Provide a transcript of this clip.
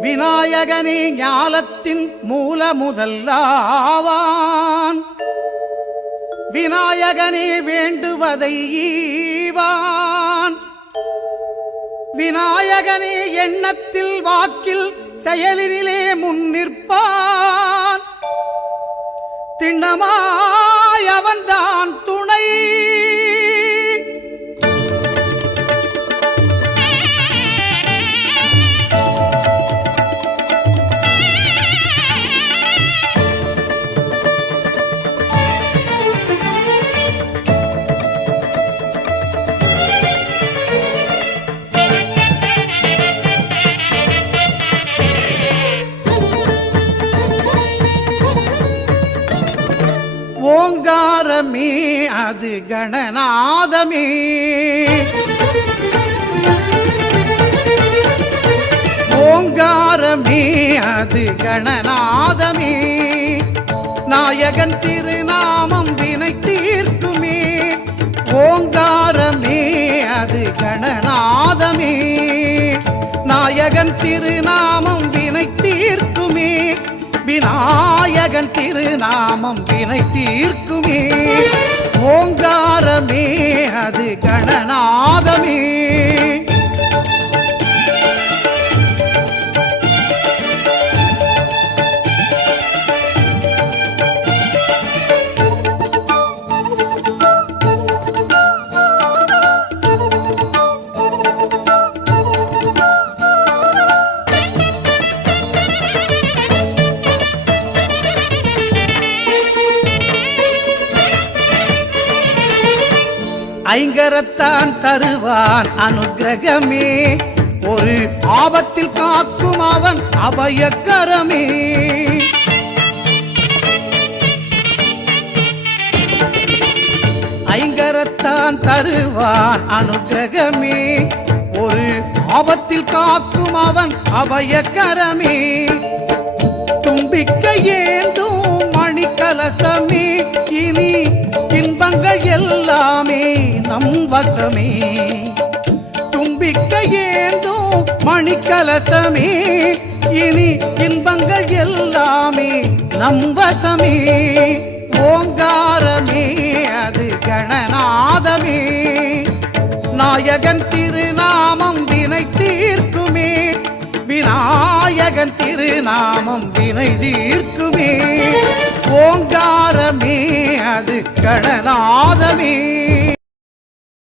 விநாயகனே ஞாலத்தின் மூல முதல்லாவான். விநாயகனே வேண்டுவதை ஈவான். விநாயகனே எண்ணத்தில் வாக்கில் செயலினிலே முன்னிற்பான். திண்ணமாய் அவன்தான் துணை. ஓங்காரமே அது கணநாதமே. ஓங்காரமே அது கணநாதமே. நாயகன் திருநாமம் வினை தீர்க்குமே. ஓங்காரமே அது கணநாதமே. நாயகன் திருநாமம் வினை தீர்க்குமே. விநாயகன் திருநாமம் வினை தீர்க்குமே. ஓங்காரமே அது கணநாதமே. ஐங்கரத்தான் தருவான் அனுக்கிரகமே. ஒரு ஆபத்தில் காக்கும் அவன் அபயக்கரமே. ஐங்கரத்தான் தருவான் அனுக்கிரகமே. ஒரு ஆபத்தில் காக்கும் அவன் அபயக்கரமே. தும்பிக்கை ஏந்தும் மணிக்கலசமே. இனி இன்பங்கள் எல்லாமே நம் வசமே. தும்பிக்கை ஏந்தும் மணிக்கலசமே. இனி இன்பங்கள் எல்லாமே நம் வசமே. ஓங்காரமே அது கணநாதமே. நாயகன் திருநாமம் வினை தீர்க்குமே. விநாயகன் திருநாமம் வினை தீர்க்குமே. ஓங்காரமே அது கணநாதமே.